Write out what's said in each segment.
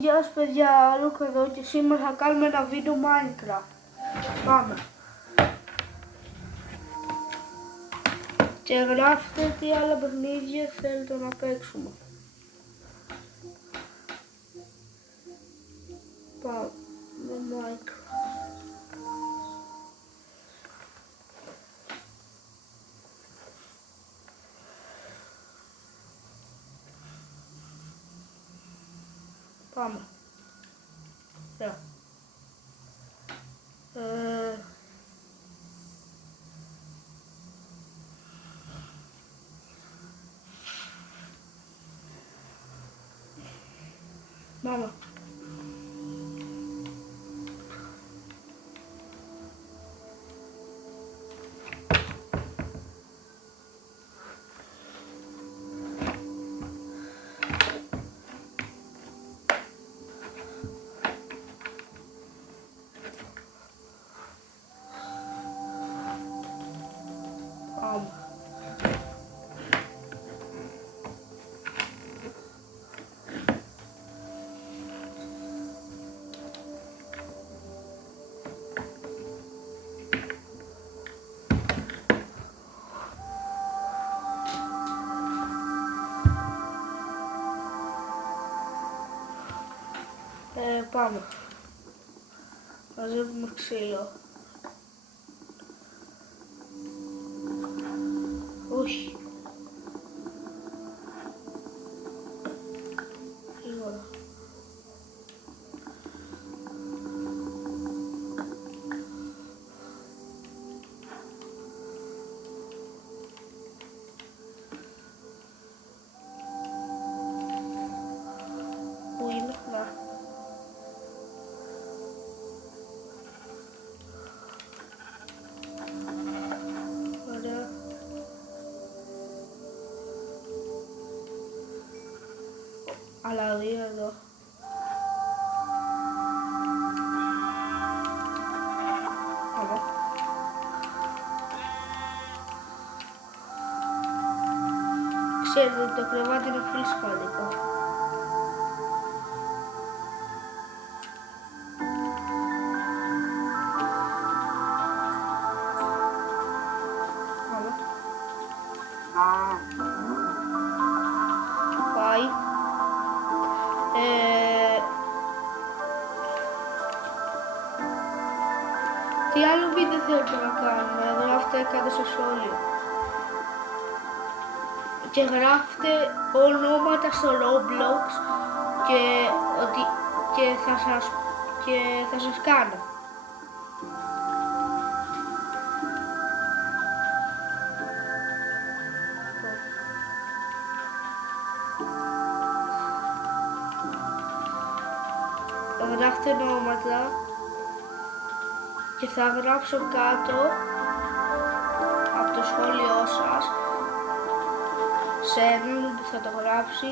Γεια σας παιδιά, Λούκα εδώ και σήμερα θα κάνουμε ένα βίντεο Minecraft. Πάμε. Και γράφτε τι άλλα παιχνίδια θέλετε να παίξουμε. Πάμε με Minecraft. Πάμε. Ωραία. Πάμε. Πάμε. Μαζεύουμε ξύλο. Όχι. Γρήγορα. Πού είναι, να. Ωραία. Άλλα δύο εδώ. Πάμε. Ξέρετε ότι το κρεβάτι είναι πολύ σημαντικό. Πάει. Τι άλλο βίντεο θέλετε να κάνουμε, γράφτε κάτω στο σχόλιο. Και γράφτε ονόματα στο Roblox και θα σας κάνω. Γράφτε ονόματα και θα γράψω κάτω από το σχόλιο σας σε έναν που θα το γράψει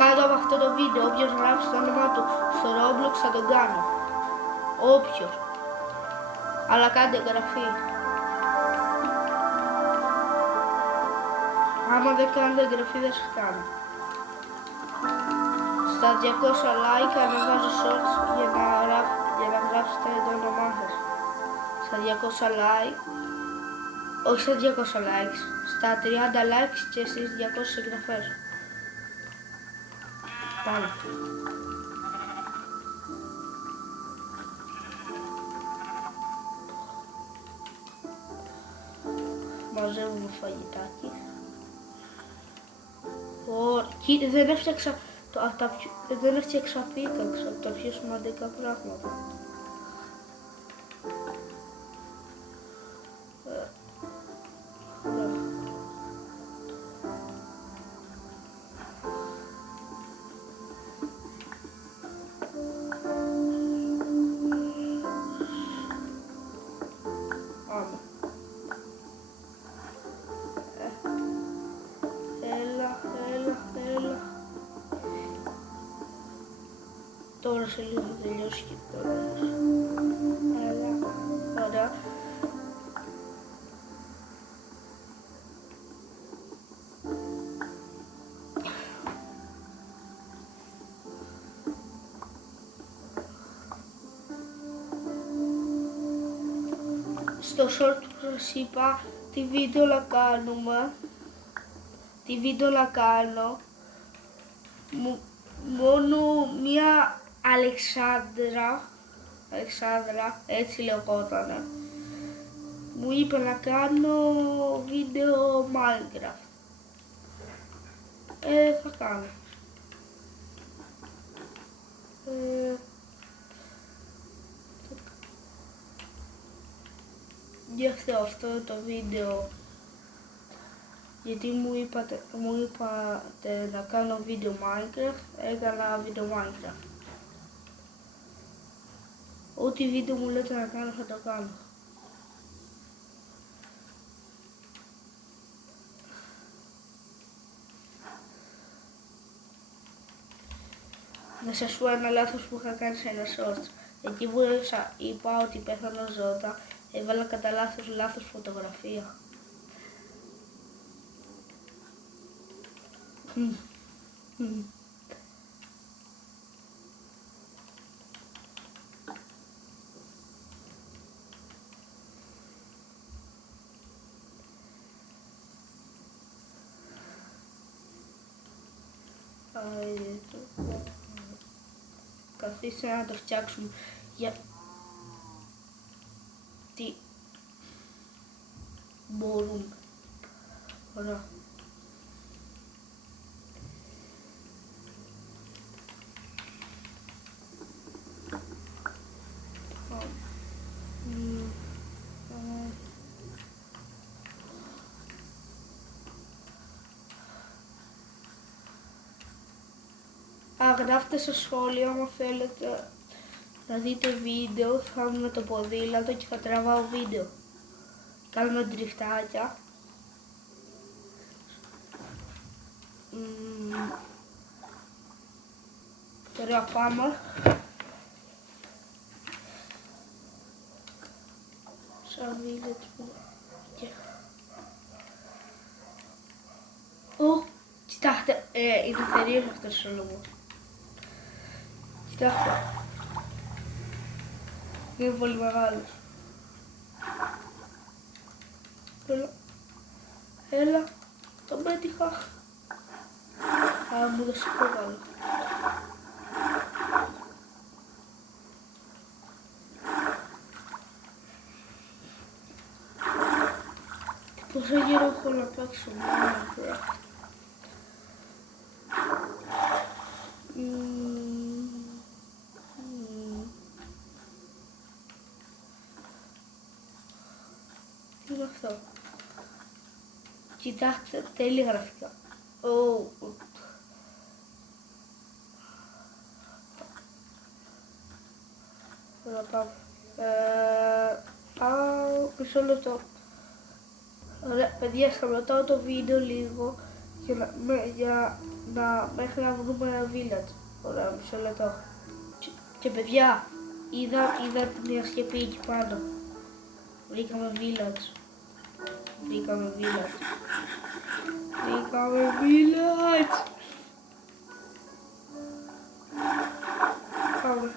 κάτω από αυτό το βίντεο. Όποιος γράψει το όνομα του στο Roblox θα τον κάνω. Όποιος. Αλλά κάντε εγγραφή. Άμα δεν κάνετε εγγραφή δεν σας κάνω. Στα 200 like ανεβάζω shorts για να γράψετε το όνομά σας. Στα 200 like, όχι στα 200 likes, στα 30 likes και στις 200 εγγραφές. Πάμε. Μαζεύουμε φαγητάκι. Δεν έφτιαξα πίκαξ από τα πιο σημαντικά πράγματα. Τώρα σε λίγο θα τελειώσει και το αλλά ωραία. στο short που σας είπα τι βίντεο να κάνουμε, τι βίντεο να κάνω. Μόνο μία Αλεξάνδρα, έτσι λεγότανε, μου είπε να κάνω βίντεο Minecraft. Θα κάνω. Γι' αυτό το βίντεο, γιατί μου είπατε να κάνω βίντεο Minecraft, έκανα βίντεο Minecraft. Ό,τι βίντεο μου λέτε να κάνω θα το κάνω. Να σας πω ένα λάθος που είχα κάνει σε ένα short. Εκεί που είπα ότι πέθανα ζώτα, έβαλα κατά λάθος φωτογραφία. Καθίστε να το φτιάξουμε για τι μπορούμε. Ωραία. Γράφτε στο σχόλιο άμα θέλετε να δείτε βίντεο, θα είμαι με το ποδήλατο και θα τραβάω βίντεο. Κάνουμε ντριφτάκια. Τώρα πάμε. Σαν βίντεο κοιτάξτε, είναι θερίος αυτός ο λόγος. Κοιτάξτε. Είναι πολύ μεγάλος. Έλα, τον πέτυχα. Μου το σηκώβαλα. Πόσο καιρό έχω να παίξω Minecraft. Τι είναι αυτό. Κοιτάξτε, τέλεια γραφικά. Τώρα πάμε. Πάω μισό λεπτό. Ωραία, παιδιά, σταματάω το βίντεο λίγο για να μέχρι να βρούμε ένα village. Ωραία, μισό λεπτό. Και παιδιά, είδα την διασκευή εκεί πάνω. Βρήκαμε village. Πάμε.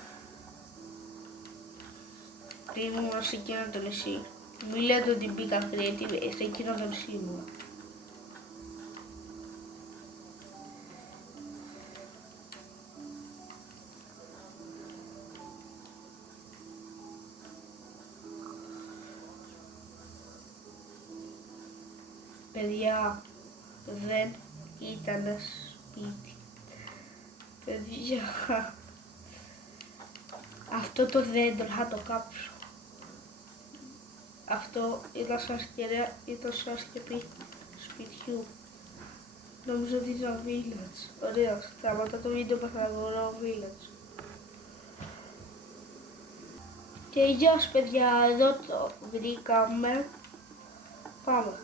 Ήμουν σε εκείνο το νησί. Μην λέτε ότι μπήκα creative, σε εκείνο το νησί ήμουν. Παιδιά, δεν ήταν σπίτι. Παιδιά, αυτό το δέντρο θα το κάψω. Αυτό ήταν σαν σκεπή σπιτιού. Νομίζω ότι ήταν village. Ωραία, σταματά το βίντεο που θα βρω village. Και γεια σας παιδιά, εδώ το βρήκαμε. Πάμε.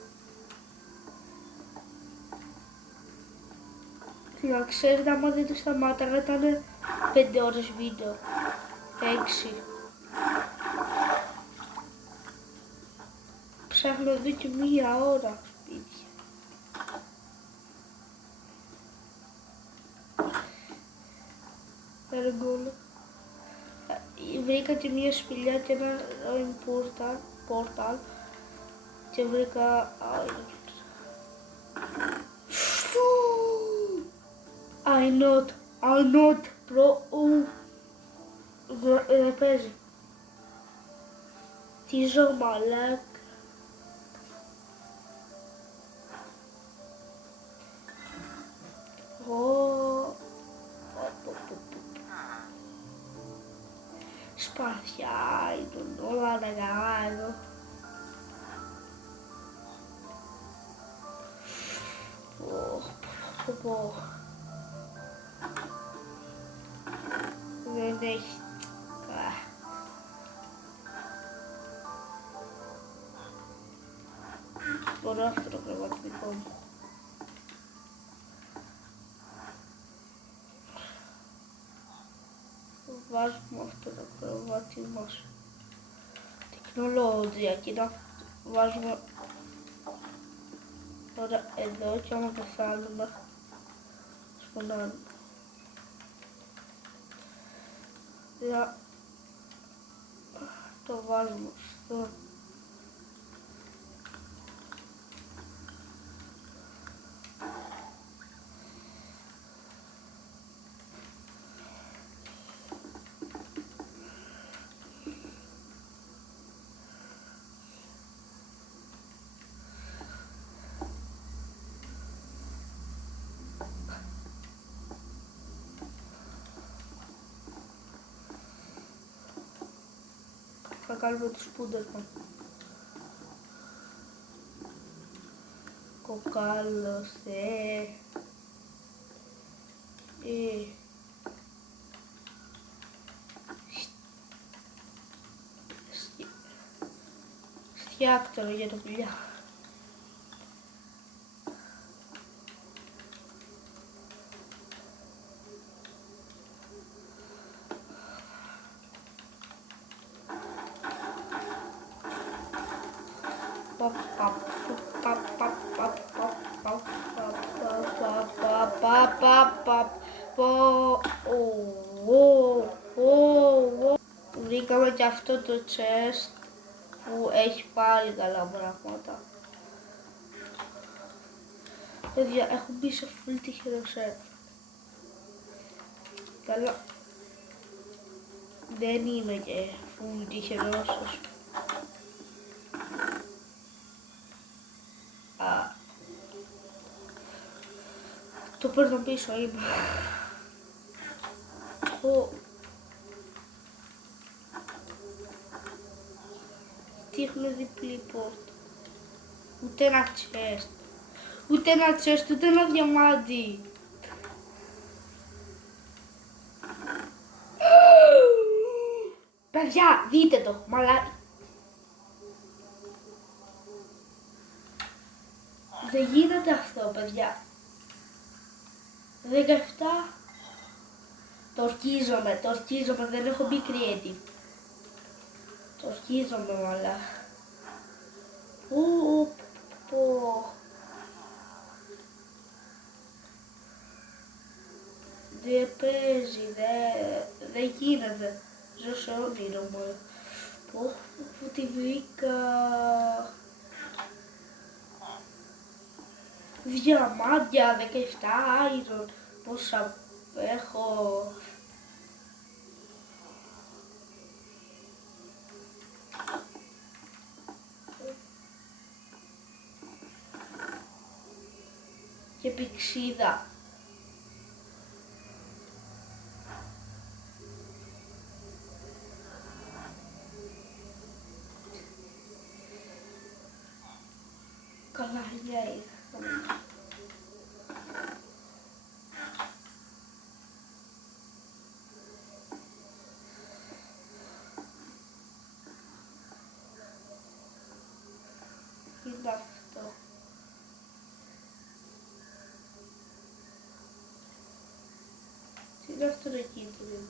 Να ξέρετε, άμα δεν το σταμάταγα ήταν 5 ώρες βίντεο. 6. Ψάχνω εδώ και 1 ώρα σπίτια. Βρήκα και 1 σπηλιά και ένα portal πόρταλ και βρήκα I'm not pro. Δεν παίζει. Τι ζω μαλάκ. Σπαθιά είναι όλα τα καλά εδώ. Δεν έχει. Μπορώ αυτό το κρεβατικό μου. Βάζουμε αυτό το κρεβάτι μας. Τεχνολόγια και να βάζουμε τώρα εδώ και άμα πεθάνουμε σπονάμε. Το βάζουμε στο θα κάνουμε τους Σπούντερμαν. Κοκάλος, Στιάκτορο για το πουλιά. Βρήκαμε και αυτό το chest που έχει πάλι καλά πράγματα. Παιδιά, έχω μπει σε full τυχερό σερ. Καλά. Δεν είμαι και full τυχερός. Το παίρνω πίσω, είμαι. Τι έχουμε διπλή πόρτα. Ούτε ένα chest. Ούτε ένα chest, ούτε ένα διαμάντι. Παιδιά, δείτε το, μαλάτι. Δεν γίνεται αυτό, παιδιά. 17. Το ορκίζομαι, δεν έχω μπει creative. Το ορκίζομαι, μαλά. Δεν παίζει, δεν γίνεται. Ζω σε όνειρο μου. Πού τη βρήκα. Διαμάντια, 17 iron. Πόσα έχω. Και πηξίδα. Καλά, γεια. Είναι αυτό. Τι είναι αυτό το κίτρινο.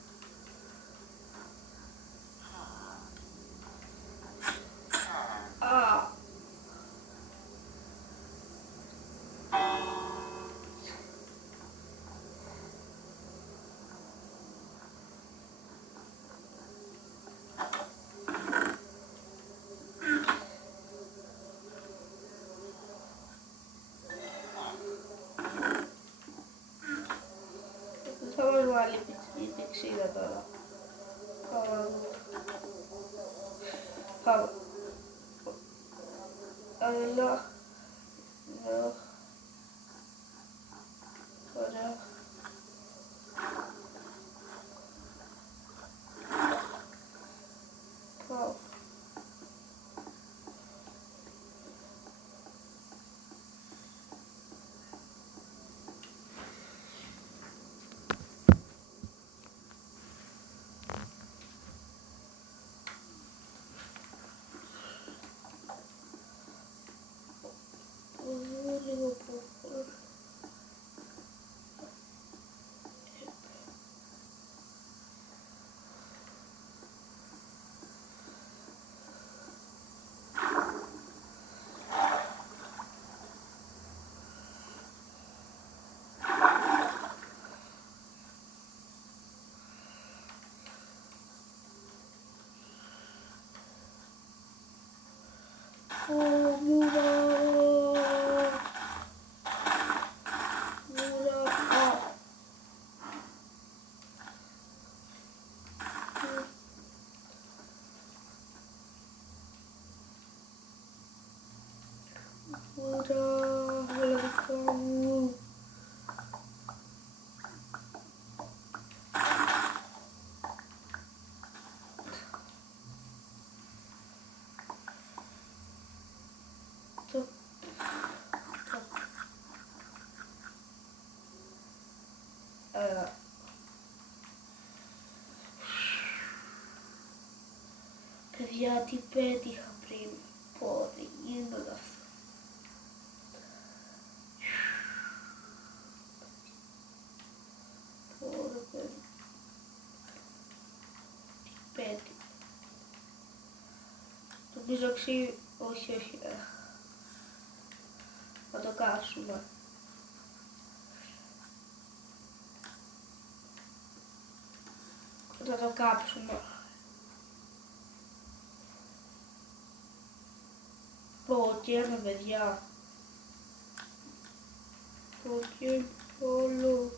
πάλι η πηξίδα τώρα. Πάμε. Εδώ. Εδώ. Ωραία. Πάω. Λίγο που... Παιδιά, τι πέτυχα πριν. Πω, δεν γίνεται αυτό. Πω, ρε παιδί. Τι πέτυχα. Το πίζοξι, όχι, όχι. Θα το κάψουμε. Θα το κάψουμε. Πω, τι είναι, παιδιά. Πω, τι είναι όλο.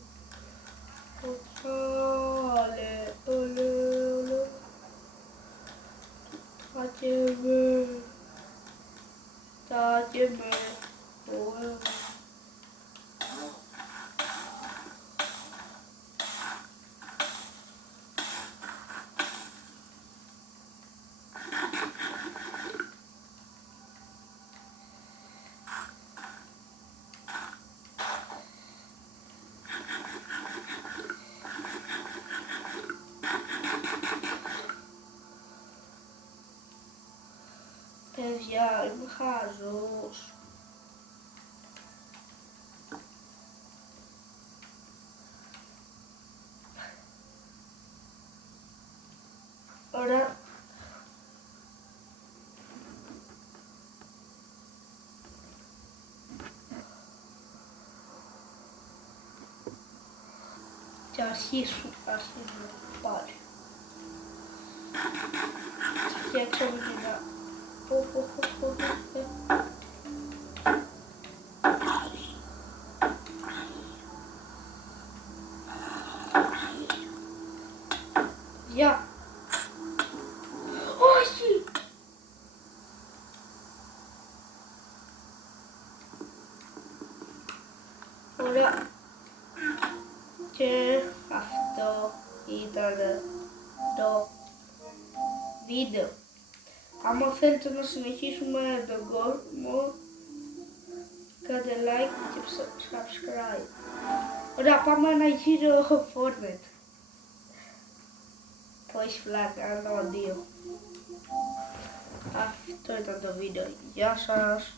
Ole, ole, ole. Taceme. Ole. Παιδιά, είμαι χαζός. Ωραία. Και αρχίσουμε πάλι. Φτιάξαμε την Γεια. Όχι. Ωραία. Και αυτό ήταν το βίντεο. Άμα θέλετε να συνεχίσουμε τον κόσμο, κάντε like και subscribe. Ωραία, πάμε ένα γύρο Fortnite. Που έχει φλάκα, άλλο αντίο. Αυτό ήταν το βίντεο. Γεια σας.